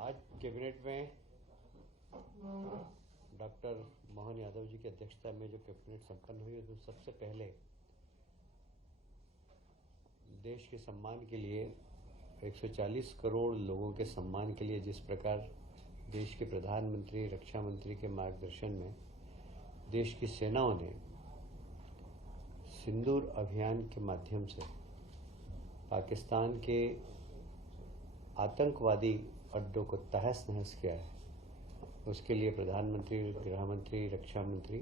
आज कैबिनेट में डॉक्टर मोहन यादव जी की अध्यक्षता में जो कैबिनेट संपन्न हुई उसमें सबसे पहले देश के सम्मान के लिए 140 करोड़ लोगों के सम्मान के लिए जिस प्रकार देश के प्रधानमंत्री, रक्षा मंत्री के मार्गदर्शन में देश की सेनाओं ने सिंदूर अभियान के माध्यम से पाकिस्तान के आतंकवादी अड्डों को तहस नहस किया है, उसके लिए प्रधानमंत्री, गृह मंत्री, रक्षा मंत्री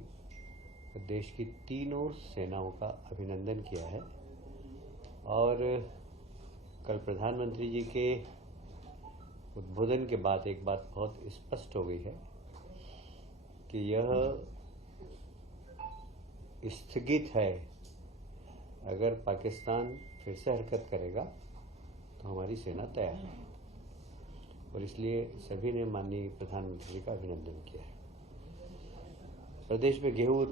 देश की तीनों सेनाओं का अभिनंदन किया है। और कल प्रधानमंत्री जी के उद्बोधन के बाद एक बात बहुत स्पष्ट हो गई है कि यह स्थगित है। अगर पाकिस्तान फिर से हरकत करेगा तो हमारी सेना तैयार है और इसलिए सभी ने माननीय प्रधानमंत्री जी का अभिनंदन किया है। प्रदेश में गेहूं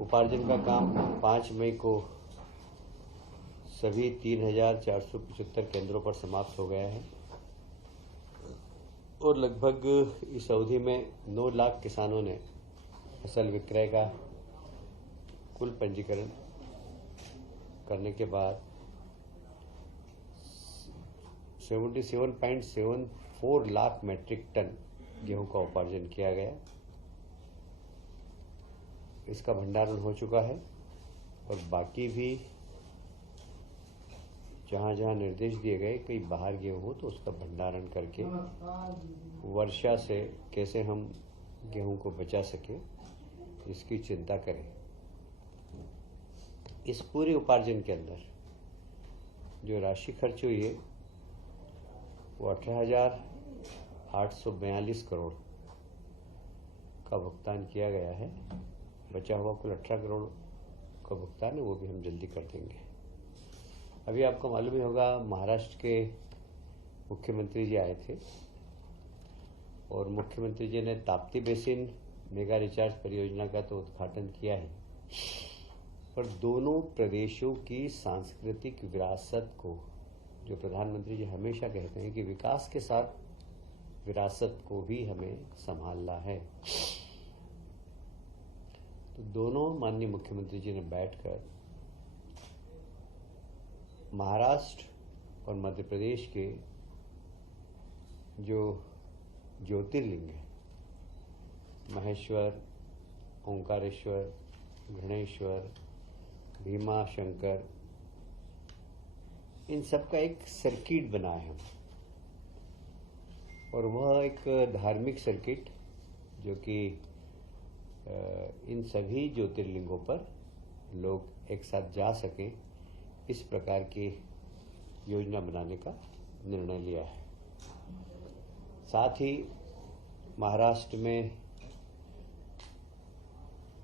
उपार्जन का काम 5 मई को सभी 3,475 केंद्रों पर समाप्त हो गया है और लगभग इस अवधि में 9 लाख किसानों ने फसल विक्रय का कुल पंजीकरण करने के बाद 77.74 लाख मैट्रिक टन गेहूं का उपार्जन किया गया। इसका भंडारण हो चुका है और बाकी भी जहां जहां निर्देश दिए गए कहीं बाहर गेहूं हो तो उसका भंडारण करके वर्षा से कैसे हम गेहूं को बचा सके इसकी चिंता करें। इस पूरे उपार्जन के अंदर जो राशि खर्च हुई है वो 18,842 करोड़ का भुगतान किया गया है। बचा हुआ कुल 18 करोड़ का भुगतान है, वो भी हम जल्दी कर देंगे। अभी आपको मालूम ही होगा महाराष्ट्र के मुख्यमंत्री जी आए थे और मुख्यमंत्री जी ने ताप्ती बेसिन मेगा रिचार्ज परियोजना का तो उद्घाटन किया है, पर दोनों प्रदेशों की सांस्कृतिक विरासत को, जो प्रधानमंत्री जी हमेशा कहते हैं कि विकास के साथ विरासत को भी हमें संभालना है, तो दोनों माननीय मुख्यमंत्री जी ने बैठकर महाराष्ट्र और मध्य प्रदेश के जो ज्योतिर्लिंग है, महेश्वर, ओंकारेश्वर, गणेश्वर, भीमा शंकर, इन सब का एक सर्किट बनाया है और वह एक धार्मिक सर्किट जो कि इन सभी ज्योतिर्लिंगों पर लोग एक साथ जा सकें, इस प्रकार की योजना बनाने का निर्णय लिया है। साथ ही महाराष्ट्र में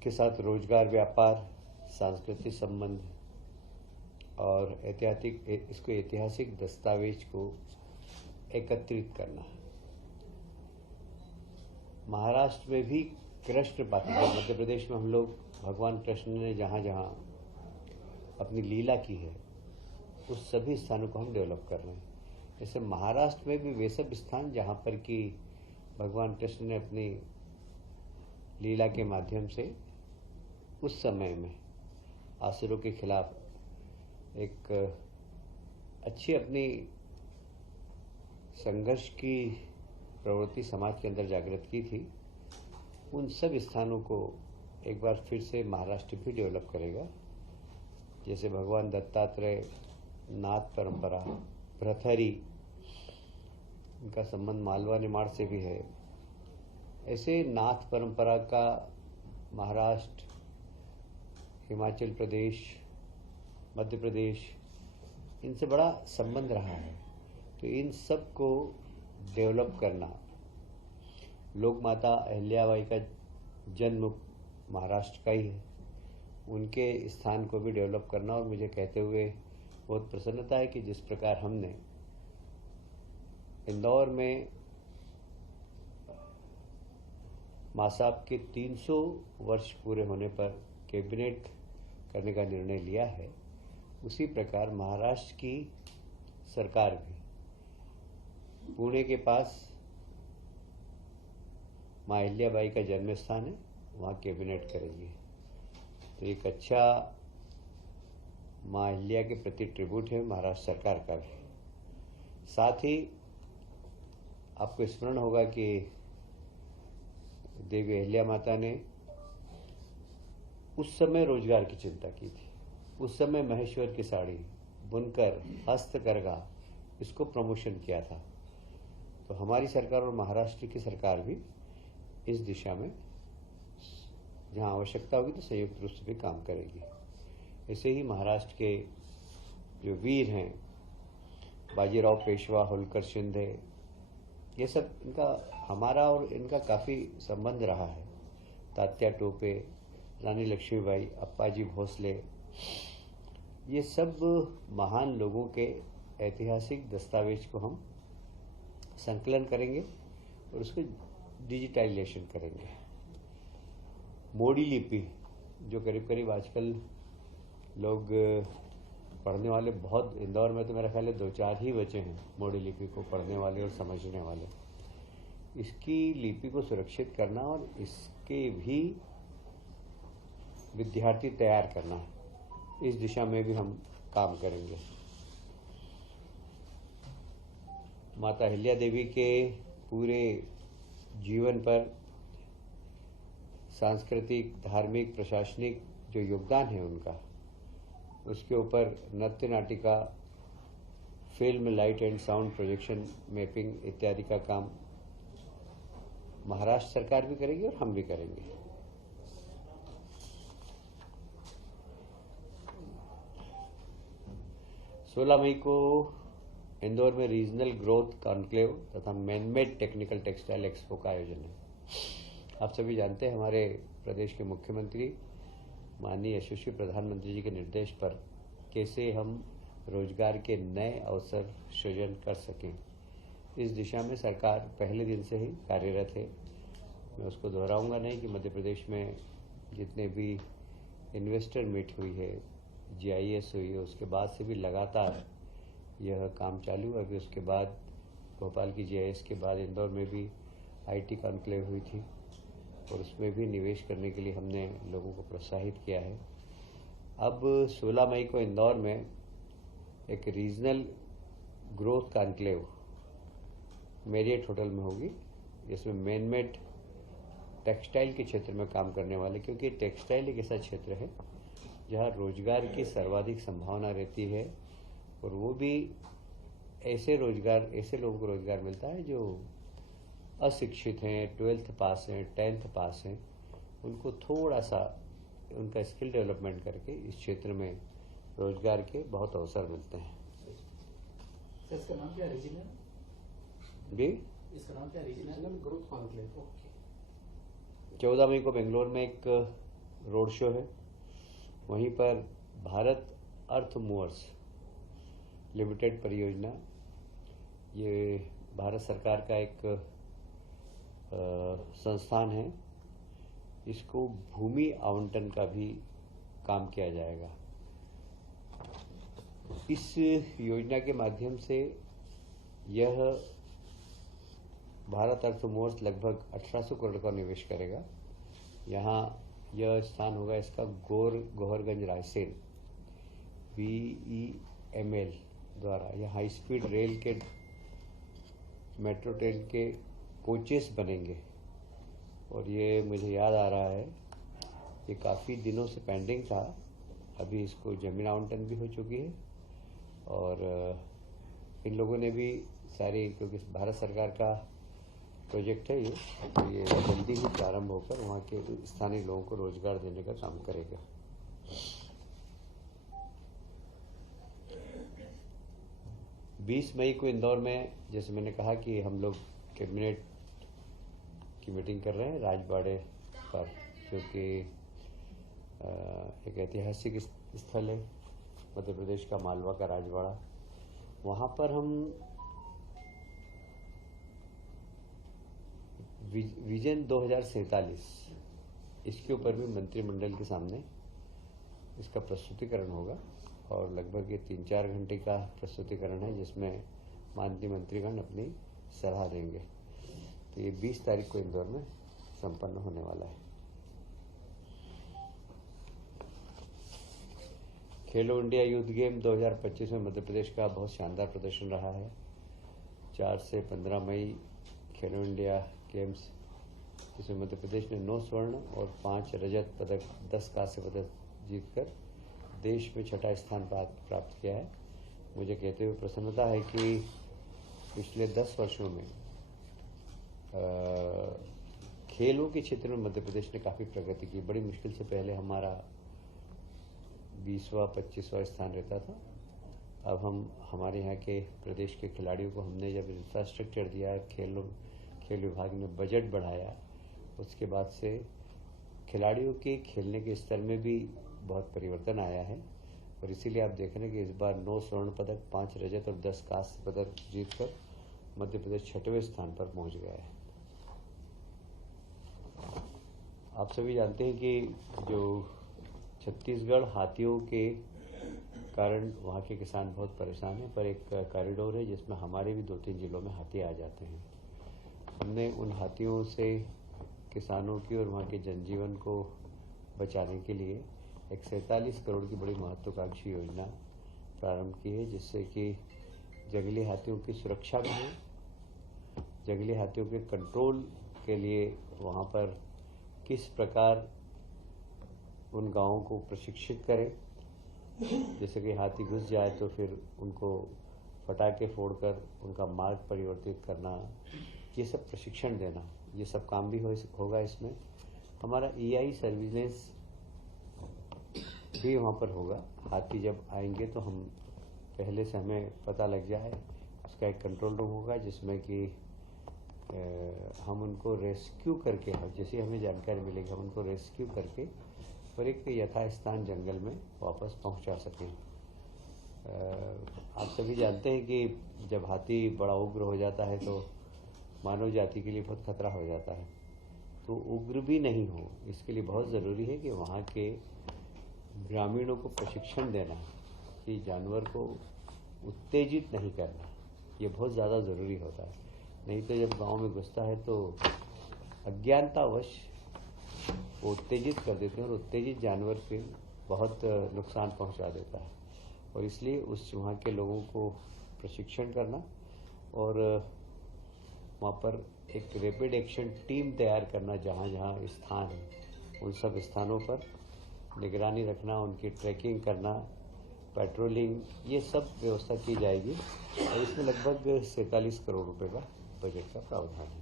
के साथ रोजगार, व्यापार, सांस्कृतिक संबंध और ऐतिहासिक दस्तावेज को एकत्रित करना। महाराष्ट्र में भी कृष्ण पाठशाला, मध्य प्रदेश में हम लोग भगवान कृष्ण ने जहां जहां अपनी लीला की है उस सभी स्थानों को हम डेवलप कर रहे हैं। जैसे महाराष्ट्र में भी वे सब स्थान जहां पर कि भगवान कृष्ण ने अपनी लीला के माध्यम से उस समय में असुरों के खिलाफ एक अच्छी अपनी संघर्ष की प्रवृत्ति समाज के अंदर जागृत की थी, उन सब स्थानों को एक बार फिर से महाराष्ट्र भी डेवलप करेगा। जैसे भगवान दत्तात्रेय, नाथ परंपरा, भ्रथरी, इनका संबंध मालवा निमाड़ से भी है, ऐसे नाथ परंपरा का महाराष्ट्र, हिमाचल प्रदेश, मध्य प्रदेश, इनसे बड़ा संबंध रहा है। तो इन सब को डेवलप करना, लोक माता अहिल्याबाई का जन्म महाराष्ट्र का ही है, उनके स्थान को भी डेवलप करना। और मुझे कहते हुए बहुत प्रसन्नता है कि जिस प्रकार हमने इंदौर में मां साहब के 300 वर्ष पूरे होने पर कैबिनेट करने का निर्णय लिया है, उसी प्रकार महाराष्ट्र की सरकार भी पुणे के पास माँ अहिल्याबाई का जन्म स्थान है, वहाँ कैबिनेट करेंगे। तो एक अच्छा माँ अहिल्या के प्रति ट्रिब्यूट है महाराष्ट्र सरकार का भी। साथ ही आपको स्मरण होगा कि देवी अहिल्या माता ने उस समय रोजगार की चिंता की थी। उस समय महेश्वर की साड़ी बुनकर, हस्तकरघा, इसको प्रमोशन किया था। तो हमारी सरकार और महाराष्ट्र की सरकार भी इस दिशा में जहां आवश्यकता होगी तो संयुक्त रूप से भी काम करेगी। ऐसे ही महाराष्ट्र के जो वीर हैं, बाजीराव पेशवा, होलकर शिंदे, ये सब इनका हमारा और इनका काफ़ी संबंध रहा है। तात्या टोपे, रानी लक्ष्मीबाई, अप्पाजी भोसले, ये सब महान लोगों के ऐतिहासिक दस्तावेज को हम संकलन करेंगे और उसको डिजिटाइजेशन करेंगे। मोडी लिपि जो करीब करीब आजकल लोग पढ़ने वाले बहुत, इंदौर में तो मेरा ख्याल है 2-4 ही बचे हैं मोडी लिपि को पढ़ने वाले और समझने वाले। इसकी लिपि को सुरक्षित करना और इसके भी विद्यार्थी तैयार करना, इस दिशा में भी हम काम करेंगे। माता अहिल्या देवी के पूरे जीवन पर सांस्कृतिक, धार्मिक, प्रशासनिक जो योगदान है उनका, उसके ऊपर नृत्य नाटिका, film, light and sound projection, mapping इत्यादि का काम महाराष्ट्र सरकार भी करेगी और हम भी करेंगे। सोलह मई को इंदौर में रीजनल ग्रोथ कॉन्क्लेव तथा मैनमेड टेक्निकल टेक्सटाइल एक्सपो का आयोजन है। आप सभी जानते हैं हमारे प्रदेश के मुख्यमंत्री माननीय यशस्वी प्रधानमंत्री जी के निर्देश पर कैसे हम रोजगार के नए अवसर सृजन कर सकें, इस दिशा में सरकार पहले दिन से ही कार्यरत है। मैं उसको दोहराऊंगा नहीं कि मध्य प्रदेश में जितने भी इन्वेस्टर मीट हुई है, GIS हुई है, उसके बाद से भी लगातार यह काम चालू है। अभी उसके बाद भोपाल की GIS के बाद इंदौर में भी IT कॉन्क्लेव हुई थी और उसमें भी निवेश करने के लिए हमने लोगों को प्रोत्साहित किया है। अब 16 मई को इंदौर में एक regional growth conclave Marriott hotel में होगी, जिसमें मैनमेड टेक्सटाइल के क्षेत्र में काम करने वाले, क्योंकि टेक्सटाइल एक ऐसा क्षेत्र है जहाँ रोजगार की सर्वाधिक संभावना रहती है और वो भी ऐसे लोगों को रोजगार मिलता है जो अशिक्षित हैं, 12th पास हैं, 10th पास हैं। उनको थोड़ा सा उनका स्किल डेवलपमेंट करके इस क्षेत्र में रोजगार के बहुत अवसर मिलते हैं। इसका नाम क्या है? जी, इसका नाम क्या है? Regional growth conclave. 14 मई को बेंगलोर में एक रोड शो है। वहीं पर भारत अर्थ मूवर्स लिमिटेड परियोजना, ये भारत सरकार का एक संस्थान है। इसको भूमि आवंटन का भी काम किया जाएगा। इस योजना के माध्यम से यह भारत अर्थ मूवर्स लगभग 1800 करोड़ का निवेश करेगा। यहाँ यह स्थान होगा इसका गोहरगंज रायसेन BEML द्वारा। यह हाई स्पीड रेल के, मेट्रो ट्रेन के कोचेस बनेंगे और ये मुझे याद आ रहा है ये काफ़ी दिनों से पेंडिंग था। अभी इसको जमीन आवंटन भी हो चुकी है और इन लोगों ने भी सारी, क्योंकि भारत सरकार का प्रोजेक्ट है ये जल्दी ही प्रारंभ होकर वहाँ के स्थानीय लोगों को रोजगार देने का काम करेगा। बीस मई को इंदौर में, जैसे मैंने कहा कि हम लोग कैबिनेट की मीटिंग कर रहे हैं राजवाड़े पर, क्योंकि एक ऐतिहासिक स्थल है मध्य प्रदेश का, मालवा का राजवाड़ा। वहाँ पर हम विजन 2047 इसके ऊपर भी मंत्रिमंडल के सामने इसका प्रस्तुतिकरण होगा और लगभग ये 3-4 घंटे का प्रस्तुतिकरण है, जिसमें माननीय मंत्रीगण अपनी सलाह देंगे। तो ये 20 तारीख को इंदौर में संपन्न होने वाला है। खेलो इंडिया यूथ गेम 2025 में मध्य प्रदेश का बहुत शानदार प्रदर्शन रहा है। 4 से 15 मई खेलो इंडिया गेम्स, जिसमें मध्य प्रदेश ने 9 स्वर्ण और 5 रजत पदक, 10 कांस्य पदक जीतकर देश में 6ठा स्थान प्राप्त किया है। मुझे कहते हुए प्रसन्नता है कि पिछले 10 वर्षों में खेलों के क्षेत्र में मध्य प्रदेश ने काफ़ी प्रगति की। बड़ी मुश्किल से पहले हमारा 20वां 25वां स्थान रहता था। अब हमारे यहाँ के प्रदेश के खिलाड़ियों को हमने जब इंफ्रास्ट्रक्चर दिया, खेल विभाग ने बजट बढ़ाया, उसके बाद से खिलाड़ियों के खेलने के स्तर में भी बहुत परिवर्तन आया है। और इसीलिए आप देख रहे हैं कि इस बार 9 स्वर्ण पदक, 5 रजत और 10 कांस्य पदक जीतकर मध्य प्रदेश 6वें स्थान पर पहुंच गया है। आप सभी जानते हैं कि जो छत्तीसगढ़ हाथियों के कारण वहाँ के किसान बहुत परेशान हैं, पर एक कॉरिडोर है जिसमें हमारे भी 2-3 जिलों में हाथी आ जाते हैं। हमने उन हाथियों से किसानों की और वहाँ के जनजीवन को बचाने के लिए एक 47 करोड़ की बड़ी महत्वाकांक्षी योजना प्रारंभ की है, जिससे कि जंगली हाथियों की सुरक्षा भी हो, जंगली हाथियों के कंट्रोल के लिए वहाँ पर किस प्रकार उन गांवों को प्रशिक्षित करें, जैसे कि हाथी घुस जाए तो फिर उनको फटाके फोड़कर उनका मार्ग परिवर्तित करना, ये सब प्रशिक्षण देना, ये सब काम भी होगा इसमें। हमारा EI सर्विलेंस भी वहाँ पर होगा। हाथी जब आएंगे तो हम पहले से हमें पता लग जाए, उसका एक कंट्रोल रूम होगा जिसमें कि हम उनको रेस्क्यू करके, जैसे हमें जानकारी मिलेगी हम उनको रेस्क्यू करके और एक यथास्थान जंगल में वापस पहुंचा सकें। आप सभी जानते हैं कि जब हाथी बड़ा उग्र हो जाता है तो मानव जाति के लिए बहुत खतरा हो जाता है। तो उग्र भी नहीं हो, इसके लिए बहुत ज़रूरी है कि वहाँ के ग्रामीणों को प्रशिक्षण देना कि जानवर को उत्तेजित नहीं करना, ये बहुत ज़्यादा ज़रूरी होता है। नहीं तो जब गांव में घुसता है तो अज्ञानतावश वो उत्तेजित कर देते हैं और उत्तेजित जानवर फिर बहुत नुकसान पहुंचा देता है। और इसलिए वहाँ के लोगों को प्रशिक्षण करना और वहाँ पर एक रैपिड एक्शन टीम तैयार करना, जहाँ जहाँ स्थान है उन सब स्थानों पर निगरानी रखना, उनकी ट्रैकिंग करना, पेट्रोलिंग, ये सब व्यवस्था की जाएगी। और इसमें लगभग 47 करोड़ रुपए का बजट का प्रावधान है।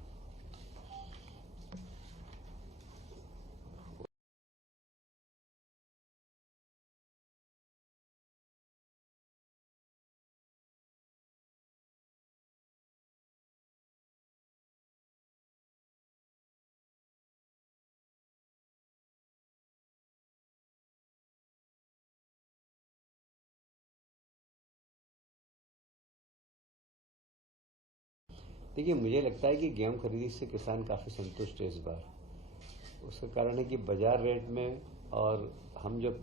देखिए, मुझे लगता है कि गेहूं खरीदी से किसान काफ़ी संतुष्ट है इस बार। उसका कारण है कि बाजार रेट में और हम जब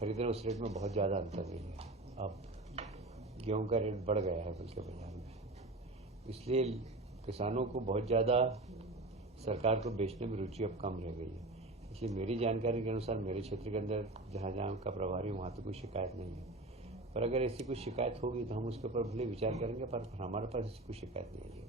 खरीद रहे उस रेट में बहुत ज़्यादा अंतर नहीं है। अब गेहूं का रेट बढ़ गया है बल्कि बाजार में, इसलिए किसानों को बहुत ज़्यादा सरकार को बेचने में रुचि अब कम रह गई है। इसलिए मेरी जानकारी के अनुसार मेरे क्षेत्र के अंदर जहाँ जहाँ का प्रभारी हूँ वहाँ तो कोई शिकायत नहीं है। पर अगर ऐसी कोई शिकायत होगी तो हम उसके ऊपर भले विचार करेंगे, पर हमारे पास ऐसी कोई शिकायत नहीं है।